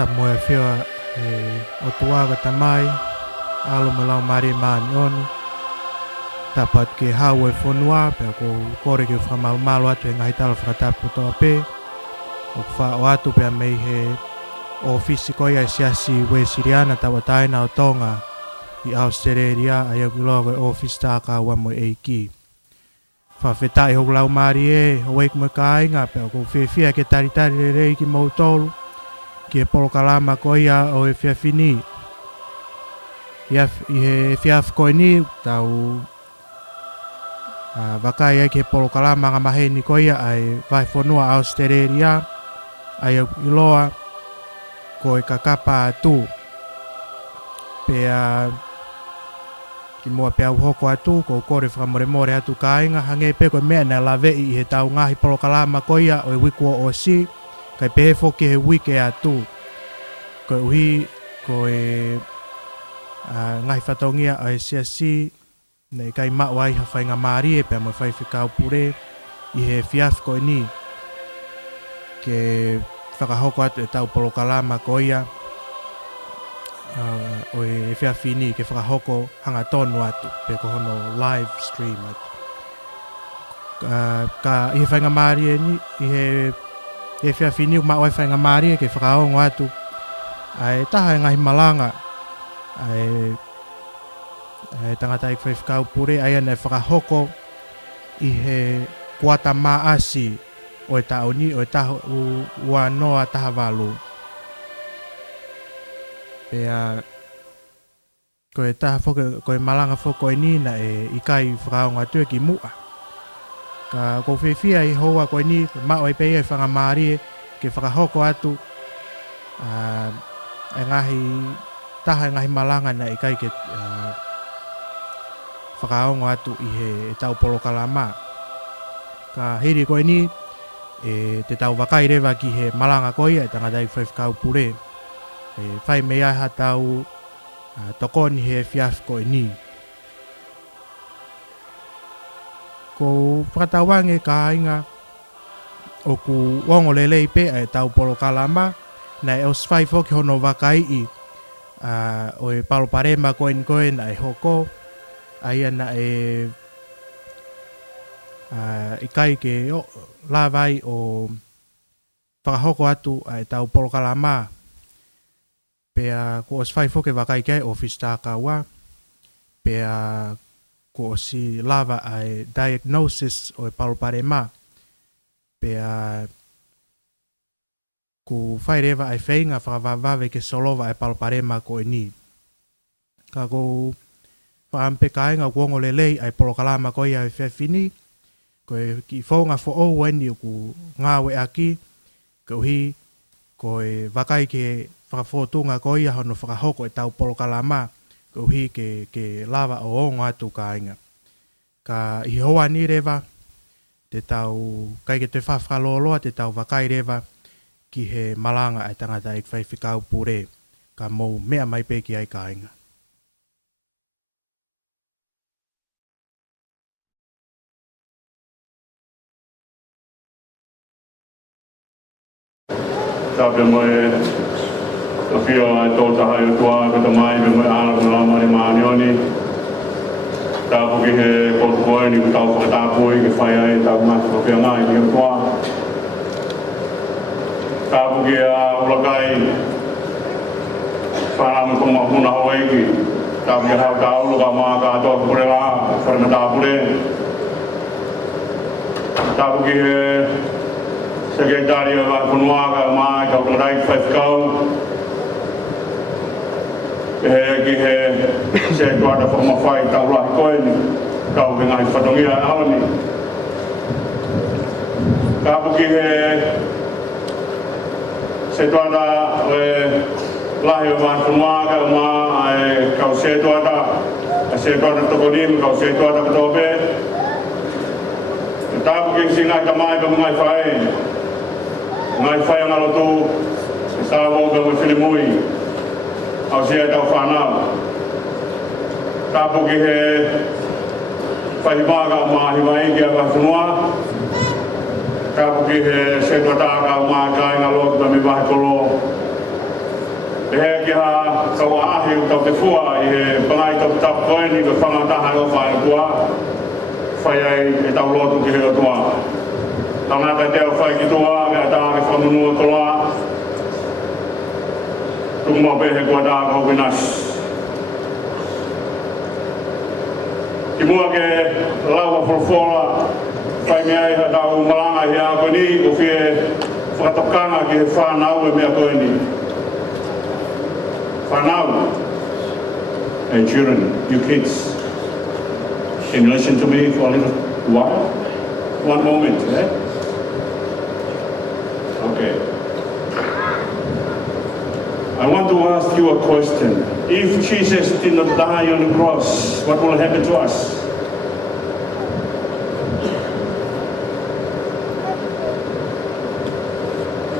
ta moe whia o tuaga ta mai, alo me lau mari maani oni, ta pat ke hau e whonua, pia ko kore ke whamalo atu e ngahi tala whakatapu toa pe, o wha o atu pia mei he o fisi koia e siasi we Siriana tawa taina o Tonga i Australia ai au kilogo e office taka ua mo eiki. Whawhetai hoku lau mari e, o wake mo ka inga, pia ko whiawhia ke taritari re rei ki mautolu, ki e polo kalama koia o e whiawhini. I he whiawh koe ni, tau wakai ai ke polo kalama ngā maheni koia ai vai whanua Australia, ai au iloa, ko e kakapa atu. Pea ki mua pea uhoko atu, ko kore whakamore atu ka inga, hange pe koe mea na lawe i he tau ngahi polo kalama koia o e wikua o si, kai pehe foki he wike atu. Ko e uhi, ko e ngahi whatongia o e siasi, nei kai maa wai hawhai ngā maari e pea mo whai whikau pure i he whiaf koe ni. Ke whakahoko atu e tau polo kalama koia, o e whiawhini ke whakahoko hanga tonu atu, pe ko hono live stream atu. Ka i he whainga maari e ni, i he whiawhini u maa wai whainga maari e ke whakahongo atu, ai taha e ngahi malanga, ai tangata i whaifkau pure, ai ana e whakahoko i he kuata maasi o e taoni, o e taha ua noa taha walu. Pea, ko e taha whoke, ko e malanga whoko e nina e ikai whakaonga tue ki mua. Ka ko whiwhia i hoa ko e ni, mao e pei e whangamari e, ke whakahoko atu, e ngahi, taha e ngahi malanga na ikai ke whakaonga atu i he tau polo kalama. Ka hiri ko e ni, te tau wakai rewa ki he malanga koia e tangata i whaifkau pure. Whai mea ha tau tokoni he whiaf ko e ni. Ko whakatawange ka inga o ku wongo lelei pe e tau polo kalama na e os whai foki hono wakai i o e palo parema koen na e hoko ai ana e ikai ke la vai o whakahoko atu e tau polo kalama. Pea ko os whai foke wakai kai office taka wa. Pea ko si lava ai diagnosis o e palo parema. Pea ko whai rewa ai whainga whakawawave ke solova e palo parema ko e ni. Ka ko whaampe kainga kuongo lelei ai polo kalama ko ia e whiawhini. Ko e ki whaunga fo o wani o ku ngāwe aki. Ko hi ko e wakai ke whakawhotunga ko ia hono whakahoko e tau polo kalama. Ko hi ke lava o ongo atu kainga. Ka i hoa ni rewa, te tau kai ke te whawhaloloa, te tau wakai rewa ki he malanga e tangata i whaiwhikau pure. Ka mou mea mai pe ki ai kainga. Sabe mo e a fio ai tota hai o tua ka mai me mo ala ko la mari manioni ta ko ki he ko ni ko ta ko ta ko i ke fai ai ta ma ko fia mai ni tua ta ko ki a o kai fa am ko ma huna ho ai ki ta ki ha ta o ga ma ka to ko la fa na ta pure ta ko ki secretario va conuaga mai ka ko dai whaifkau ki he se tuata whama whai tau rahi koe ni kau ki ngai whatongia e alani ka ki he se tuata lahi o mai conuaga mai kau se tuata tokonim kau se tuata katope tapu ki singai tamai pa ngai whai ngai whai ngalo tu sa mo be mo filimui au sia tau whanau tapu ki he whai maga mahi mai ki a whunua tapu ki he se tuata ka mai kai ngalo tu me mai kolo e ki ha kaua ahi o tau te fua i he pangai tau tau koeni ka whangataha o whae kua whai ai e tau lotu ki heo tua. Tangata te au whai ki tua, mea tā ki whamunua toa. Tumua pehe kua tā kau winas. Ki mua ke lawa wholwhola, whai mea i ha tau malanga i a koeni o whie whakatokanga ki he whanau e mea koeni. Whanau. Hey children, you kids, can you listen to me for a little while? One moment, eh? Okay. I want to ask you a question. If Jesus did not die on the cross, what will happen to us?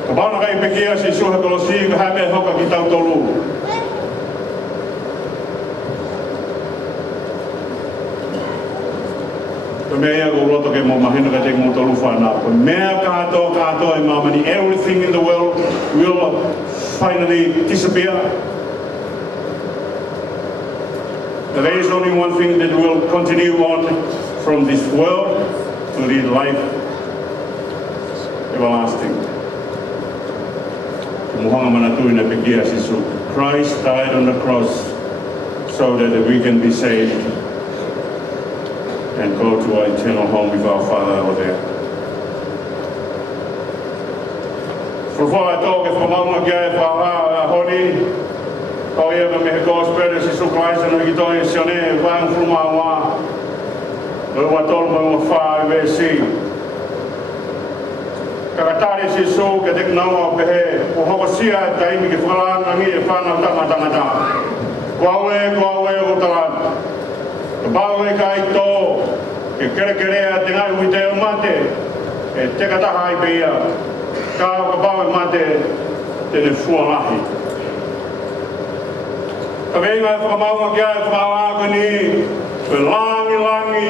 Kapana kai pekia si suha kolosi ka hame hoka ki tau tolu. Mea ko roto ke mo mahina ka te mo tolu whanau. Mea kato e mamani. Everything in the world will finally disappear. There is only one thing that will continue on from this world to the life everlasting. Muhanga manatui na pekia sisu. Christ died on the cross so that we can be saved and go to our eternal home with our Father over there. Vervolgens ook even belangrijk jij van Honey. Oh je hebt me gekozen si su Christ en ik doe je sene van Fulmawa. We wat al maar wat vaar we zien. Kakatari si su que ik nou op he. O hosia dai mi gefala nangi van tama. Kwawe utalan. Bawe kai to ke kere te ngai ui te mate e te kataha i pia ka bawe mate te ne fua lahi ka vei mai whakamaua kia e whakawa ni pe langi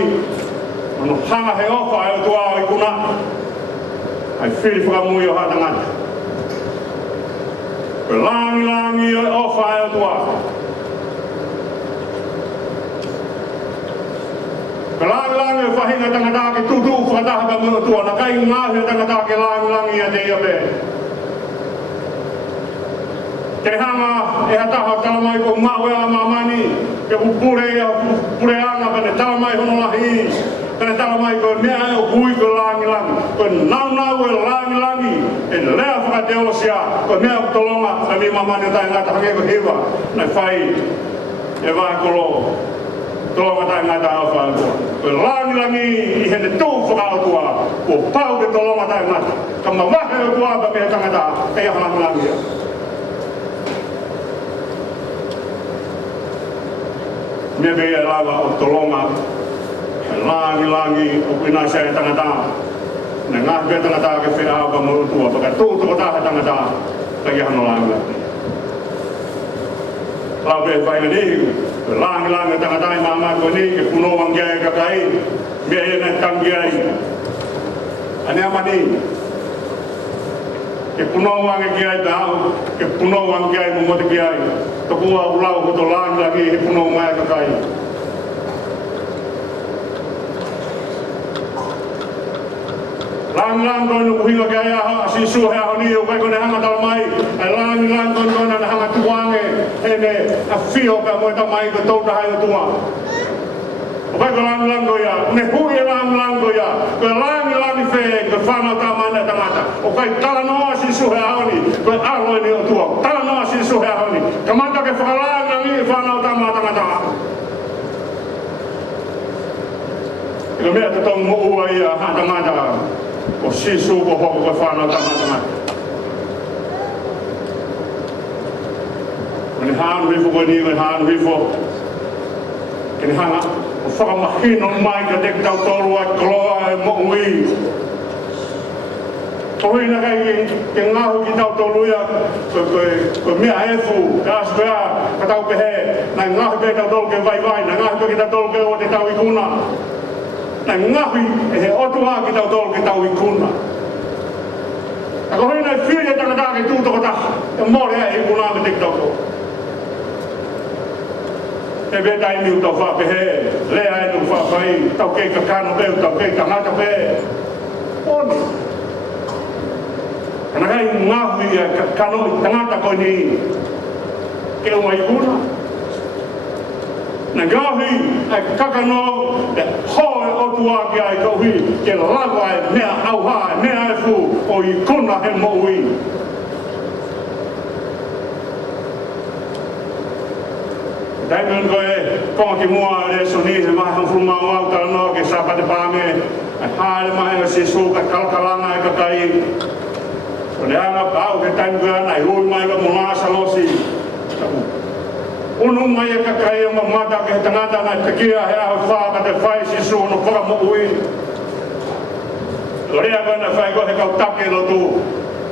anu hanga he ofa e o tua i kuna ai whiri whakamui o hatangata pe langi ofa e o tua Lang whahinga tangata ke tutu whakataha ka mga tua na kai ngāhe tangata ke lang ia te iape. Te hanga e hataha talamai ko mawea mamani ke pupure anga pene talamai hono lahi pene talamai ko nea o hui ko langi ko nau e langi e lea whakateo sia ko nea tolonga na mi mamani o tai ngata hange ko hewa na whai e wākolo tolonga tai ngata au whātua. Langi i hene tū whakautua o pau ke tolonga tai ngata. Ka mawahe o tua ba me tangata e aha langi. Me bea lava o tolonga langi o ina se tangata. Na ngā bea tangata ke whia ka mo tua pa ka tū taha tangata pa ke hano langi. Lau bea whainga nihi. Lang tangata i mama ko ni ke puno wangia ka kai me ena tangia i ane amani ke puno wangia i dau ke puno wangia i mo te ai to kua ulau mo to lang he puno mai ka kai lang kon uhinga ka ya si su ha ni o kai ko hanga tal mai ai lang kon na hanga tuange ene a fio ka mo ta mai ko to ta ha tua o kai ko lang go ya ne hu ye lang go ya ko lang fe ko fa no ta mana ta mata o kai tala no si su ha ni ko arlo ni o tua tala no si su ha ni kamata ke fa lang ni fa no ta mata ko me ta to mo wa ya ha ta mata o sisu ko hoko ka whanau tamata. Kani hānu hifo ko ni, kani hānu hifo. Kani hanga o whakamahino mai ka te tau tolu ai koloa e mo'ui. Kohi na kai ke ngahu ki tau tolu ia, ko mea hefu, ka asu ka tau pehe, na ngahu pe tau tolu ke vai, na ngahu pe ki tau tolu ke o te tau ikuna. Na ngahi e he otua ki tau tolu ki tau ikuna. Ako hei nei whiri e tangata ke tūtoko taha. more ai kuna me te toko e be dai mi to fa pe le ai no fa fai tau ke ka kano be tau ke ka ngata be on kana kai ngahi ka kano tangata ko ni ke o mai kuna na ngahi ai kakano e hoe o tua ki ai ko hui ke lawa e mea au ha mea e fu o i kuna he mo hui dai men ko e ko ki mua re so ni he mai han fu ma wa ta no ke sa pa te pa me ai hai mai se so ka kalkalana e ka kai o le ana pau ke tai ngana ai oi mai ka mo la sa lo si unu mai ka kai ma mata ke tangata na te kia he a fa ka te fai si so no fora mo ui ore a na fai ko he ka take lo tu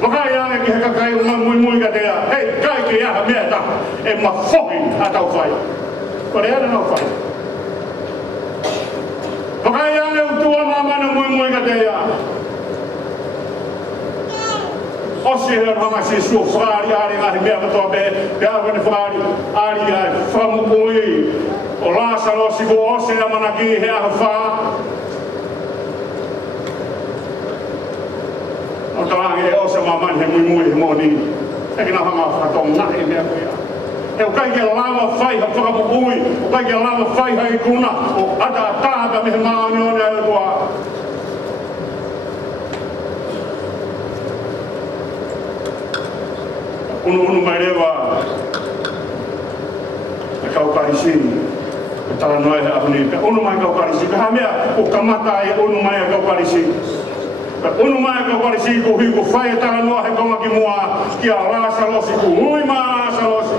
maka ya ke he ka kai ma mui ka te a hey kai ke ya me ta e ma foki ata fai ore a na fai maka ya ne tu ma ma na mui ka te ya osi he hanga si su frari ari ga me ka to be ba ne frari ari ai from ui o la sa lo si go osi a mana ki he a fa o ta nge o sa ma man he mui mo ni e ki na hanga fa to na e me ko ya e o kai ke lava fai ha fa mo ui o kai ke lava fai ha i kuna o ata ta ga me ma ni o ne ko unu mai rewa e kau karisi e tala noe he ahuni unu mai kau karisi ka hamea o kamata e unu mai kau karisi unu mai kau karisi ko hui ko whai e tala noe he konga ki mua ki a rasa losi ku hui ma rasa losi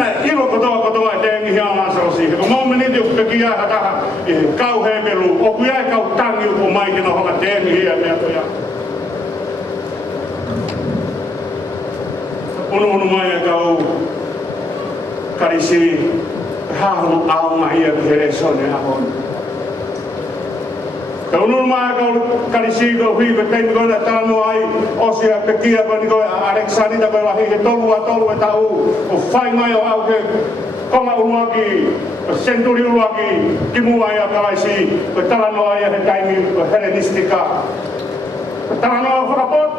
na ilo kotoa e tengi hea rasa losi he ko maumeni te upe ki a hataha e kau he melu o kuia e kau tangi o mai ki na honga tengi hea mea toia unu mai kau karisi hahu au mai e here sone ahon unu mai kau karisi ko hui ko ten ko na tano ai osia te kia ko ni ko Alexani da ko hi ke tolu e tau o fai mai au ke konga uaki senturi uaki ki mua ia karisi ko talano ai he kaimi ko Hellenistika talano frapot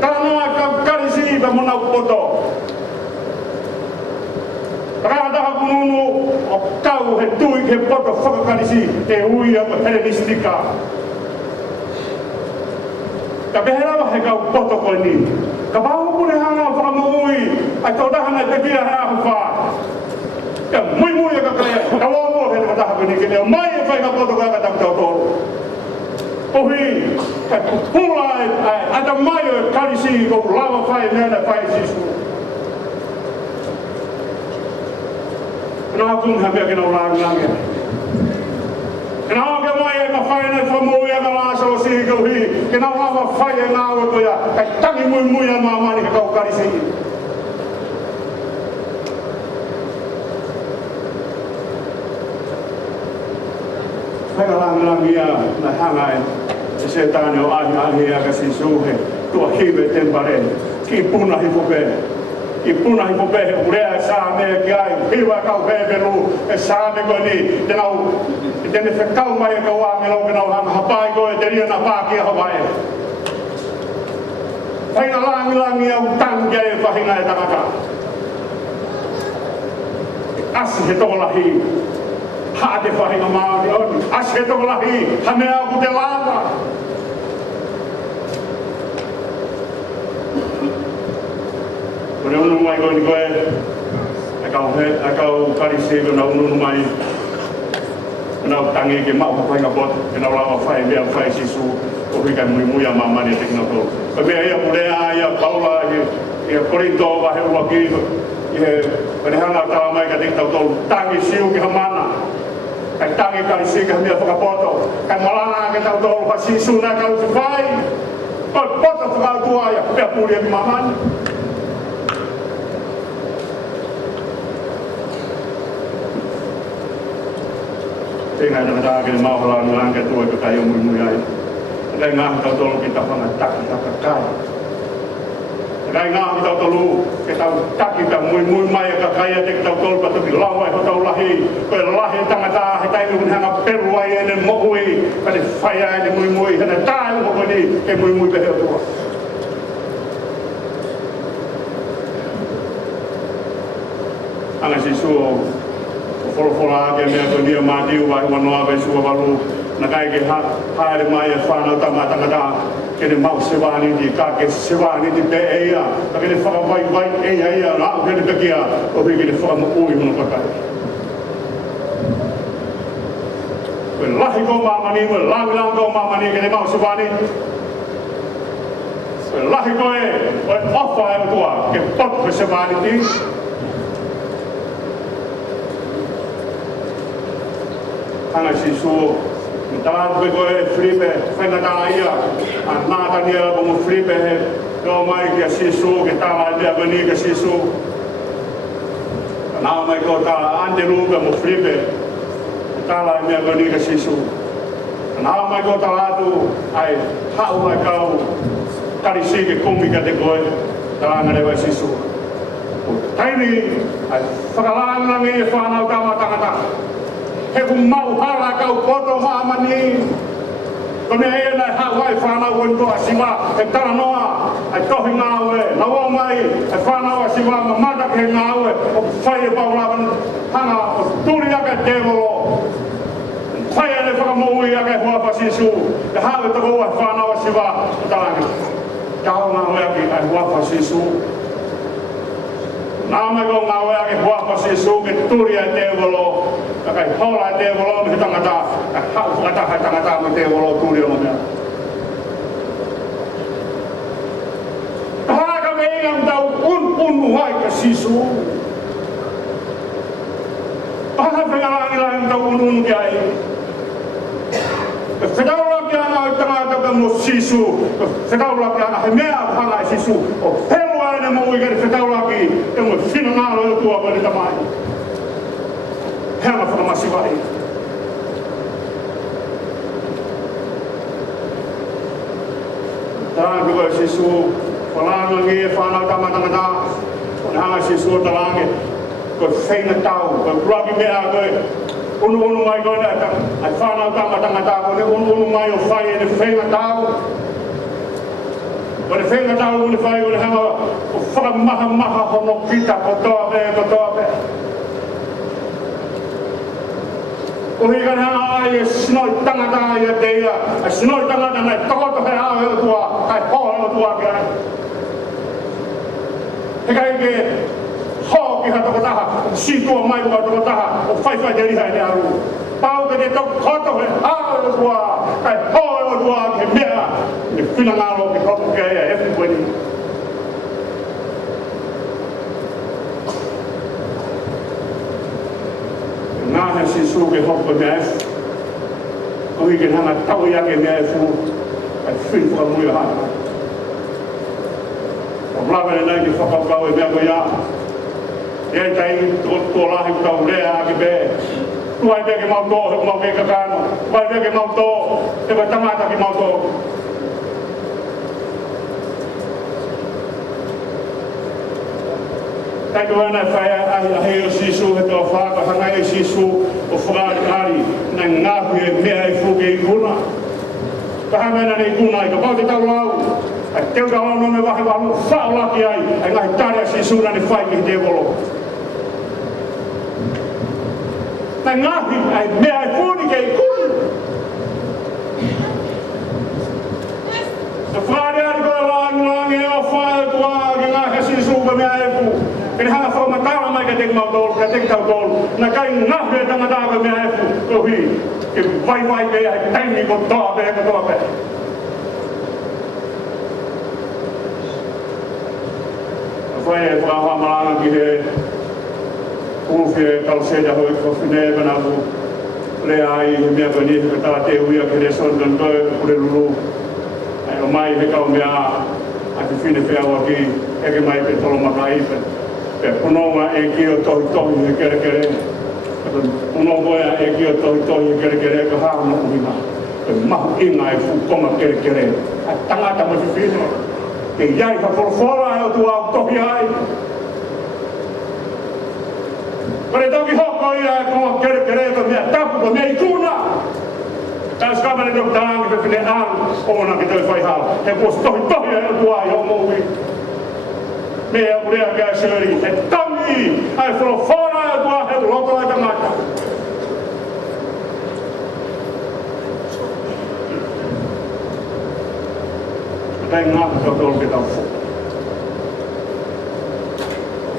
talano ka karisi da mona poto rada kununu o kau he tui ke poto whakakarisi e ui a Hellenistika ka behera he kau poto ko ni ka bahu pune hanga whakamui ai tau dahana te kia hea huwha ka mui ka kaya ka lomo he te taha kuni ki leo mai e whai ka poto ka tak tau tolu kohi ka pula ai ta mai e karisi ko lava whai nena whai sisu kena pun hampir kena ulang-ulang kena ke mai e mawhai ne whamui e kalasa o sihi kauhi kena lava whai e ngāwe ko ia kai tangi mui a mamani ke kau karisi whai ulang-ulang ia na hangai se setane o ahi a kasi suhe tua kiwe tempare ki puna hipope i puna hi pope urea sa me ki ai hiwa kau beberu e sa me ko ni tenau tene fe kau mai ka wa me lo ke no han hapai ko e teria na pa ki hapai fai na langi au tang ke e fahinga e tanaka asi he to lahi ha de fahinga ma on asi he to lahi ha me au te lava unu mai ko ni ko akau karisi ko na unu mai na tangi ke mau ko nga bot ke na la fai be fai sisu o rikan mui mama ni te no to ko me ia mulea ia paula ia korinto va he wa ki e ne hana ta mai ka te to tangi siu ki hamana ka tangi karisi ka me fa poto ka malana ke ta to fa sisu na ka fai ko poto fa tu ia pe puri mama Tengah ada lagi mau orang ke tua ke kayu mui ai. Ada ngah kau tolong kita faham tak kita kakak. Rai ngā mi tau tolu, ke tau taki ka mui mai ka kaia te tau tolu pa tuki lawa e tau lahi, koe lahi tangata he taimi un hanga peru ai ene mohui, ka te whaia ene mui, hana tāi upo ni ke mui pehe tua. Anga si suo, wholofola ake mea ko nia mātiu vai wanoa vai sua walu, na kai ke haere mai e whanau tangata, ke ne mau sewani di ka ke sewani di pe eia ka ke ne whakawai eia ngā o ke ne pekia o ke ne whakamukui hono kakai. Koe lahi ko mamani, koe langilang ko mamani ke ne mau sewani. Koe lahi ko e ofa e tua ke pot ke sewani di. Hanga si suo Tahan koe koe Filipe, whaingata ia, a nāta nia bungu Filipe he, no mai kia sisu, ke tāla ia bani kia sisu. Nā mai ko tāla Andelu ka mo Filipe, tāla ia bani kia sisu. Nā mai ko tāla atu, ai hau ai kau, karisi ke kumi ka te koe, tāla ngare wai sisu. Taini, ai whakalangangi e whanau kama tangata. He ku mau hala kau koto haamani. Kone e nei hawai whanau wendo a siwa e tara noa, e tohi ngāwe, nawa mai, e whanau a siwa ma mata ke ngāwe, o whai e paulawan hanga o turi ake tevolo. Whai e ne whakamui ake huapa sisu, e hawe toko e whanau a siwa e tarangi. Kao ngāwe ake e huapa sisu. Nāmai ko ngāwe ake huapa sisu ke turi e tevolo. Kai hola te volo me tangata, hau tangata me te volo turi o mea. Tahaka me inga tau punu hai ka sisu. Tahaka me inga tau unu ki ai. Whetaula ki ana o tangata ka mo sisu, whetaula ki ana he mea hanga sisu. O pelua ene mo i kere whetaula ki, e mo whina ngālo e tua kore tamai. Hanga whakamasiwai. Tāna koe sisu, whananga nge whanau tamatangata, hanga sisu o talange, koe whaina tau, koe ruaki mea koe, unu mai koe neta, ai whanau tamatangata, koe unu mai o whai e ne whaina tau. Koe ne whaina tau unu whai, koe hanga o whakamaha hono kita, kotoa pe. O hi kan hanga ai e sinoi tangata ai a teia, a sinoi tangata nei tokoto he ao he o tua, kai ho he o tua ke ai. He kai ke ho ki ha tokotaha, si tua mai kua tokotaha, o whai te riha e aru. Pau ke te tokoto he ao he o tua, kai ho he o tua ke mea, ni whina ngaro ki hopu ke ai e he kweni. Ngāhe si sū ke hopa mea efu. Kohi ke hanga tau ia ke mea efu, ai whiu whakamui a hana. O blawene nei ki whakaukau e mea koe ia. Iei taini tō lahi tau rea ake be. Tuai mea ke mau tō, he mau ke kakano. Tuai mea ke mau tō, he kai tamata ki mau tō. Kai ko ana whaia a heo sisu he tō whaka hanga e sisu o whakari ari na ngahu e mea e whuke i kuna. Ka hanga ena nei kuna i ka pau te tau lau. Ai teu ka lau me wahe walu whaolaki ai, ai ngahi tarea sisu na ne whai ki te wolo. Na ngahi ai mea e whuni ke i kuna. Na whakari ari koe langi e o whae tua ki ngahi sisu ka mea e whu. Kene hanga whakamatala mai ka teki mautolu, ka teki tau tolu. Na kai ngahe tangata ka mea efu, kohi, ke vai pe ai taimi ko toa pe. Whai e whakahamalanga ki he kuwhi e tau seda hoi kawhine e pana ku. Lea ai he mea kani he tā te uia ki re sondan koe kure lulu. Ai o mai he kau mea a te whine whiawa ki eke mai pe tolo maka ipe. Pe punonga e ki o tohi he kere. Punonga e ki o tohi he kere ka hāna uhima. Pe mahu inga e whukonga kere. A tangata mo whiwhino. ke iai ka whorowhora e o tu au tohi ai. Pare toki hoko ia e konga kere ka mea tapu ka mea i tūna. Tās kamane tōku tarangi te whine aru ona ki tau whaihau. He kos tohi e o tu ai o moui. Mea urea kia sheri, e taui ai whorowhora e o tu ai he loko e tangata. Tēng ngāka tōtoro ke tau whuk.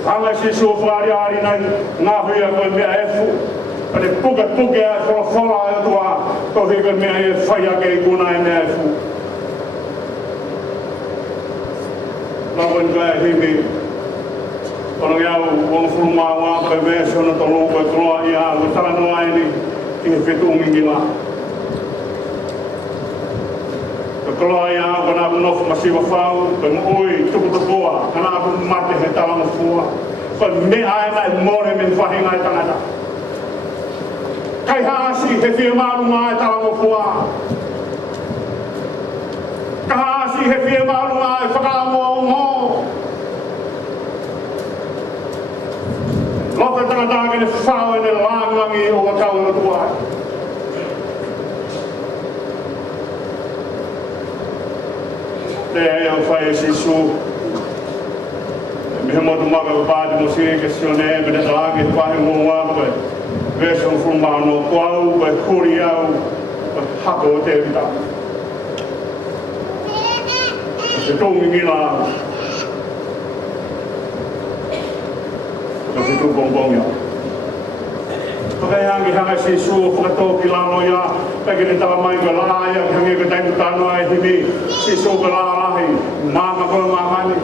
Hanga si sōwhari ari nei, ngā hui a koe mea e whu. Pare puke a whora e tua, tohi koe mea e whai ake i kuna e mea e whu. Rawen koe e himi, kono iau wong whuluma wā koe mea se ona tolo koe kroa i a o tāno aini, i he whetu ngingila. Kalau yang kena nof masih wafau, pemui cukup terbuat, karena aku mati dalam semua. Kalau me aina more men fahinga tanada. Kai hasi hefi malu mai dalam semua. Kahasi hefi malu mai fakamo mo. Lote tanada kene fau ene langi o kau tua. Te au whai si su. Me he motu maka o pāti mo sire ke sione, me ne talangi he pahi mua koe. Vese o whulumau no kuau, koe kuri au, koe hako o te rita. Se tōngi ngina. Koe se tū bongbong ia. Koe hangi hanga si su o whakatōki lano ia, peke ni tawa mai koe laia, hangi koe taimu tāno ai himi, si su koe lalahi, māma koe māmani.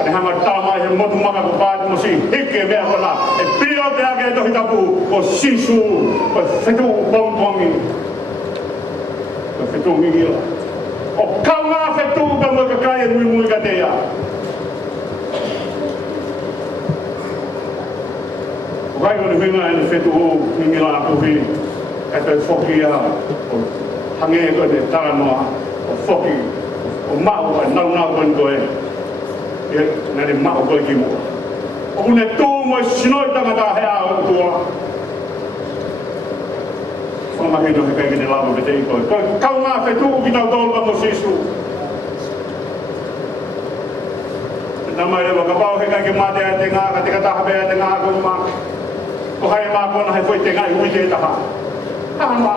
Ane hanga tāma i he motu maka ko pāti mo si hike mea koe la, e pio te ake e tohi tapu, ko si su, koe whetu bongbongi. Koe whetu ngingila. O kaunga whetu ka mo ka kai e mui ka te ia. Rai o ni huinga e ni whetu o ngingila a tuhi, e te whoki a, o hange e koe te taranoa, o whoki, o mahu e nau koe koe, e nari mahu koe ki mua. O kune tū mo e sinoi tangata hea o tua. Whamahino he kai ki te lama me te i koe. Koe kaunga whetu ki tau tōlpa mo sisu. Nā mai rewa ka pau he kai ki mate a te ngā, ka te kataha pēa te ngā koe mā. Ko hai mā kona hei whai te ngai ui te taha. Haha mā.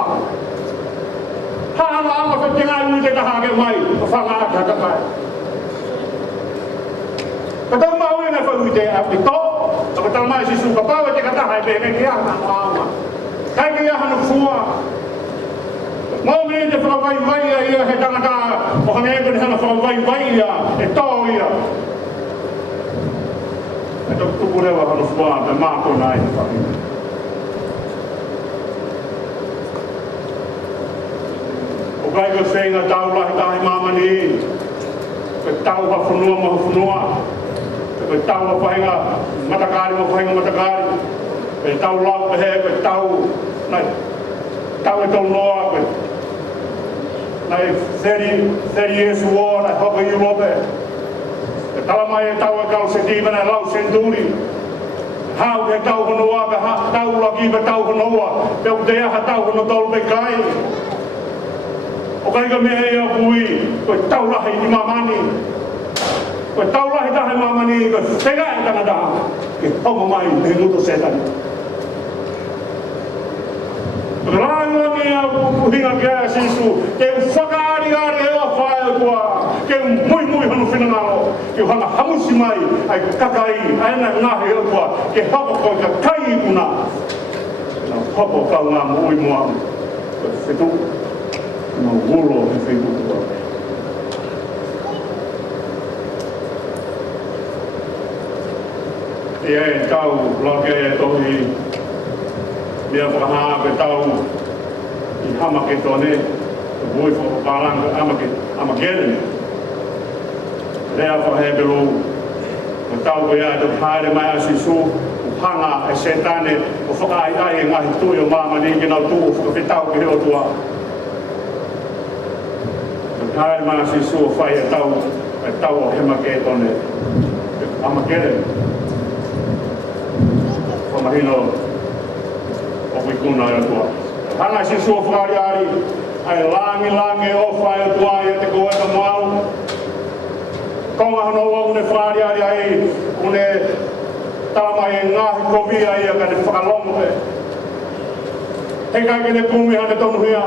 Haha mā anga whai te ngai ui te taha ke mai. Ko whanga ake haka kai. Ka tau mā ui ngai whai ui te api tō. Ka tau mai sisu ka pau e te kataha e pēa kai ki aha mā anga. Kai ki aha no fua. Mō me te whakawai ia ia he tangata. O hanga e tani hanga whakawai ia. E tō ia. E tō tuku rewa hano fua me mā kona ai whai. O kai ko whenga tau lahi tahi mamani. Koe tau ha whanua maha whanua. Koe tau ha whahinga matakari maha whahinga matakari. Koe tau lau pehe, koe tau. Nei, tau e tau noa koe. Nei, 30 years war, nei hoka i rope. Koe tala mai e tau e kau se tīmene lau senturi. Hau te tau honoa, pe tau laki pe tau honoa. Peu te aha tau hono tolu pe kai. O kai ka mea ia pui, koe tau lahi i mamani. Koe tau lahi tahi mamani, koe whenga e tangata. Ke homo mai, te luto setani. Rangangi a puhinga kia sisu, ke whakaari e o whae kua, ke mui hanu whinangaro, ke hanga hamusi mai, ai kakai, aina ngahi e kua, ke hako koe ka kai kuna. Hopo kau ngā mui mua, ke whetu, ma ulo ke whetu kua. E tau, lake e tohi, Mea whakahaa pe tau i hamake tōne, mui whakaparanga amakere. Rea whakahebelu, o tau koe a te haere mai a sisu, o hanga e setane, o whakai ai e ngahi tui o mamani ki nau tū o whakawhetau ki heo tua. O haere mai a sisu o whai e tau, tau he make tone ama kere whamahino o wikuna e tua hanga si sua whakariari ai langi o whai o tua ia te koe na mau konga hano wa une whakariari ai une talamai e ngahi kovia ia ka ne whakalongo e he kai kene kumi hane tonu hia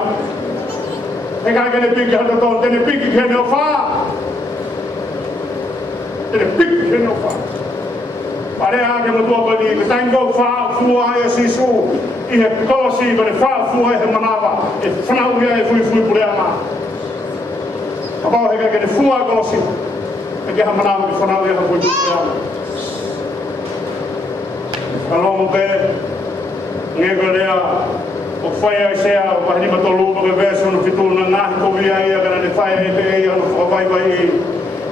he kai kene piki hane tonu tene piki kene o wha tene piki kene o wha pare ake mo tōpa ni te taingo wha fua ai a sisu i he kolosi ko ne wha fua e he manawa e whanau hia e fui purea ma ka pao he kai kene fua kolosi e ke ha manawa ki whanau hia e fui purea ma whanau pe nge ko lea o whai ai sea o pahini matolu mo ke vesu no fituna ngahi kovia ia kana ne whai ai pe ei anu whakawai ei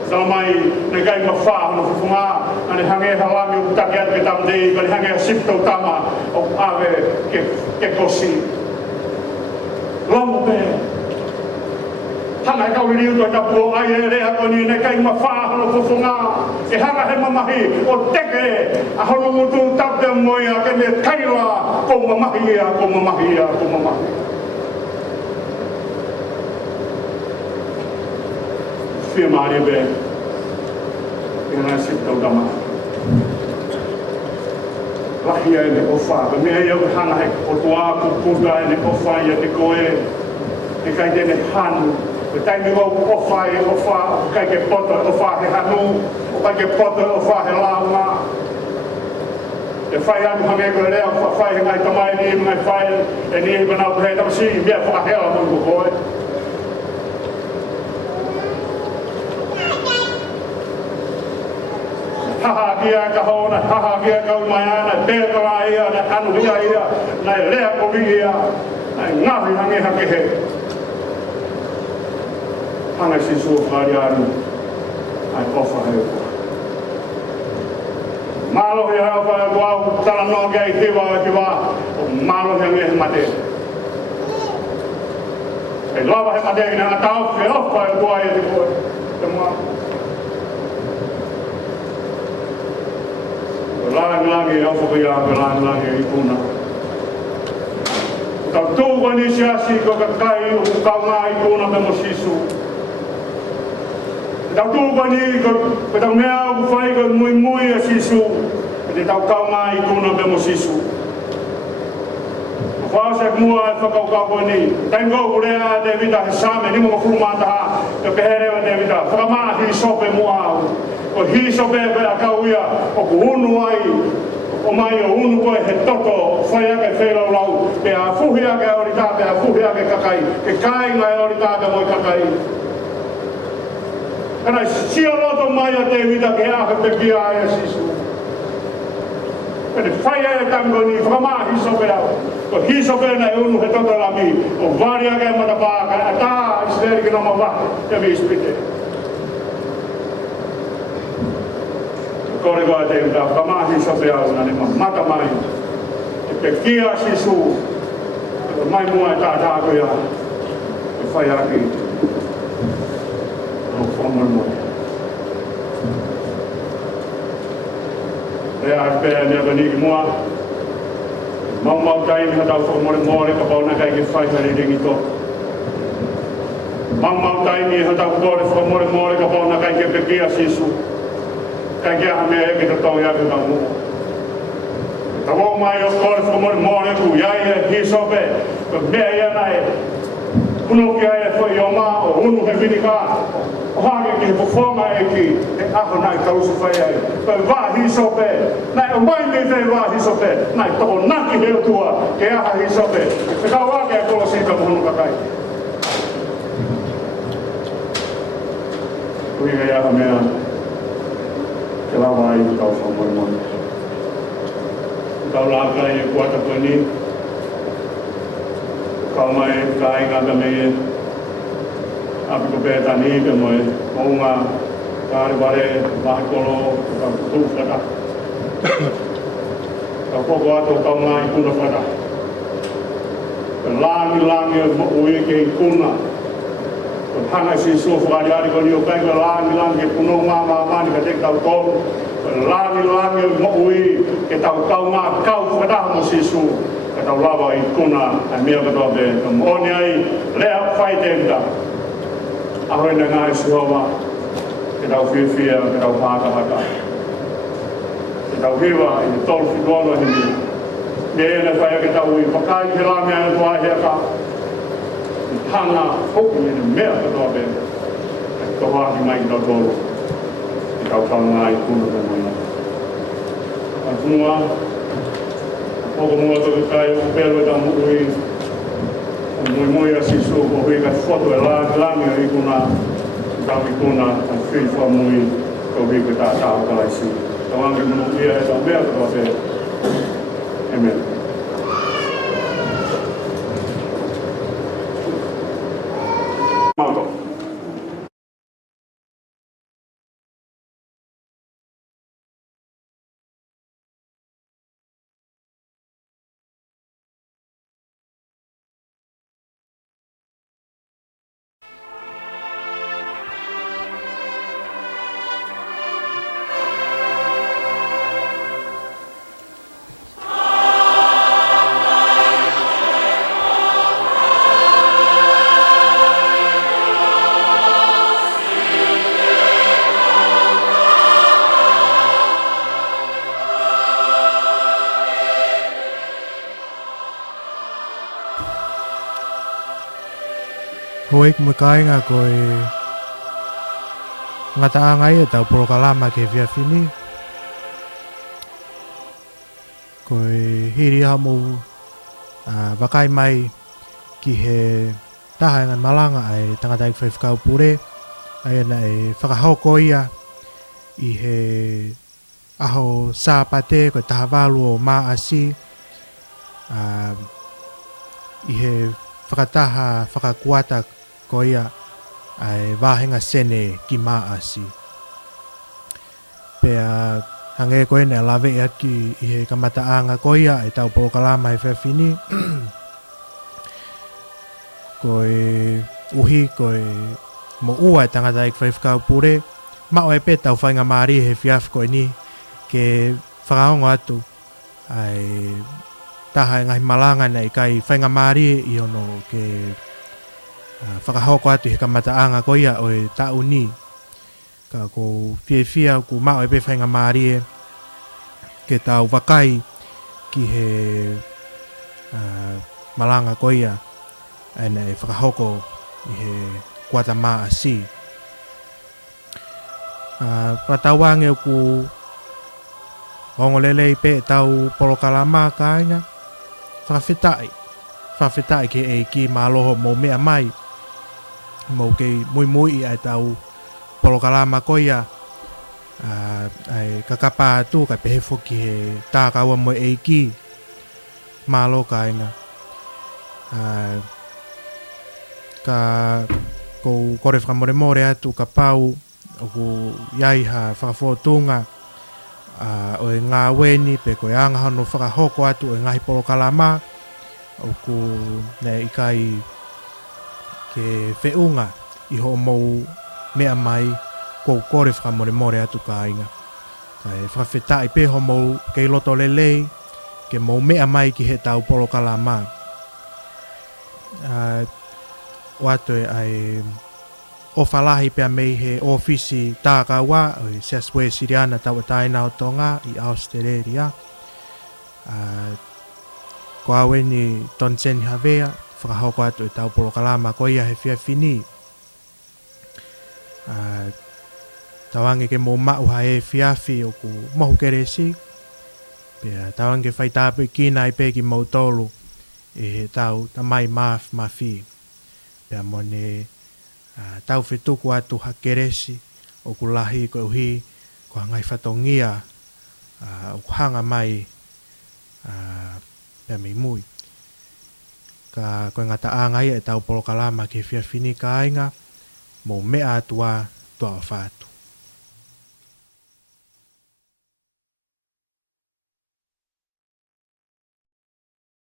Salamai ne kai ma wha no fufunga ane hange halami o take atu ke tamdei kane hange a sifto tama o ave ke kosi lomo pe hanga e kauri uto e tapu o ai e rea toni ne kai ma wha no fufunga e hanga he mamahi o teke a hono mutu tape moia ke ne kaila ko mamahi Fia maria be Ia sifto tama Lahia e ne ofa Ka mea iau hana he o tua kukuta e ne ofa ia te koe Ke kai tene hanu Ke taingi wau ofa e ofa Kai ke poto e ofa he hanu O kai ke poto e ofa he launga E whai anu hange ko lea Whai he ngai tamai ni ngai whai E ni e manau he tamasi Mea whakahela mungu koe haha kia ka hona haha kia ka mai ana pera ia na anu ia na lea ko ia na ngahi hange he hanga si so fariani ai ofa he malo he ha pa ko tala no gai hiwa malo hange mate e lava he mate na tau fe ofa ko ai te mo Langi au whakaya ke langi I kuna. Tau tūwa ni siasi ko ka kai o kau ngā I kuna me mo sisu. Tau tūwa ni ko tau mea au whai ko mui a sisu. Te tau kau ngā I kuna me mo sisu. Whaasek mua e whakau ni. Tengo urea te vita he same ni mo furumata e peherewa te vita. Whakamahi sope mua au. O hiso bebe a kauia o unu ai o mai o unu koe he toto whai ake whailau lau pe a fuhi ake ori tāpe a fuhi ake kakai ke kai ngai ori tāpe moi kakai kana sia roto mai a te vita ke ahe pe kia ai a sisu kene whai ai tango ni whakamaa hiso bea o hiso bea na unu he toto laki o vari ake matapaka a tā isveri ki nama wa te vispite Kore koe te mga whamahi sope au nane mata mai e pe kia sisu mai mua e tātāko ia e whai aki o whaman mo Rea e pēr ni aka niki mua mau taimi hatau whakamore ka pauna kai ke whai hare ringi tō mau taimi hatau kore whakamore ka pauna kai ke pe kia sisu Kai kia mea e ki te tau ia ki tau mua. Tau mai o kore whakamore ku iai e hisope, mea ia nai, kuno ki ai e whai o mā o unu he whinika, o hake ki he whawhonga e ki, e aha nai tausu whai ai. Pai wā hisope, nai o mai me te wā hisope, nai toko naki he tua, ke aha hisope, e kau ake a kola sita mohonu kakai. Kuhinga ia ha mea, ke lawa ai tau whakamore. Tau laka I kuata koe ni. Kau mai ka inga me me api ko pēta ni te moe mounga kāre ware wahi kono ka tū whata. Ka koko ato kau ngā I kuna whata. Ka langi o ui ke I kuna. Ko hanga si so fari ari ko niu kai langi langi kuno mama mani ka tek tau tolu langi langi mo ui ke tau kau ngā kau whakataha mo si su ka tau lawa i kuna a mea katoa be moni ai lea whai te mta ahoi na ngā isi hoa ke tau whiwhia ke tau haka haka ke tau hiwa i te tolu whikono hindi me ena whai ke tau i whakai ke la mea e toa hea ka hanga hoku i mea katoa be toa ki mai ki tau tolu i tau tau ngā i kuna ka muna a funua o mua ko kai o pelo ta mui mui a siso ko hui ka foto e la i kuna ta i kuna a fil fa mui ko hui ka ta ka si ka wangi munu ia e ta mea ko te amen Malto Hoik mo kai nga koe ngata angai e tau porokalama ke via fini. Koe hiri hamu wakai mai ki he taha ngan malanga ai tangata i whaifkau pure ai na e whakahoko ia i he aho sāpate koe taha walu o maa asi i he whakataha whakakuata ko ia ai wahenga sene ki maasi. Pea hange koe ne lawe ia ki i he kamataanga ko ia e tau porokalama e whewhini. Koe uhi koe mo ua e tangata i whaifkau pure. Mao e pe tau whainga maari he whiaf koe ni ke whakaongo atu ai taha e ngahi malanga nei kai whainga maari i ono ke whakahoko atu he kamataanga ko ia o e tau ni ka ko whia ku mao e pe whainga maari e ke tau wakai ki he malanga ko ia ena e whakahoko i he kuata maa si patawange ku hongolele i pe tau porokalama ka inga whawhetai ke e ki maloho mo mea mai mo ke mui i ai tau porokalama ko ia ai kakapa atu ka pehefo ki he tākaua mo e ki malo ka inga ka ko kore whakamoremore atu ka pau o ku iai ha whakafotunga o e ngā weni pe ko e angahano whakahoko atu o e ngahi porokalama o ku ne ikai ke whiunga i ho mou mea mai ko kore whakamoremore atu ka inga. Ka e whawhetai pe ho mou ke loto lelei ke mou mea mai ki he tau porokalama. O atu e ai o whalahi pia mei he ofisi tākaua o i Saswe Siriana tau taina o Tonga i Australia. Ko awe ni Tonsen Havea, whakahoko atu e tau porokalama ko ia he whiawhini. Tawange ke mō mau ha e whiawhi o ku mohu keresi. Pea tawange whaitāpe kina i pe ki mautolu e he tau tamai mawhi. Pea mone tau whetuku atu ha keresi o ku lahi ko uhi ko hangai whatongia o ku hanga mai pea mei mui. Ka koe ngata angai e tau porokalama ke whiawhini ka ainga mo mea atua toa whātu.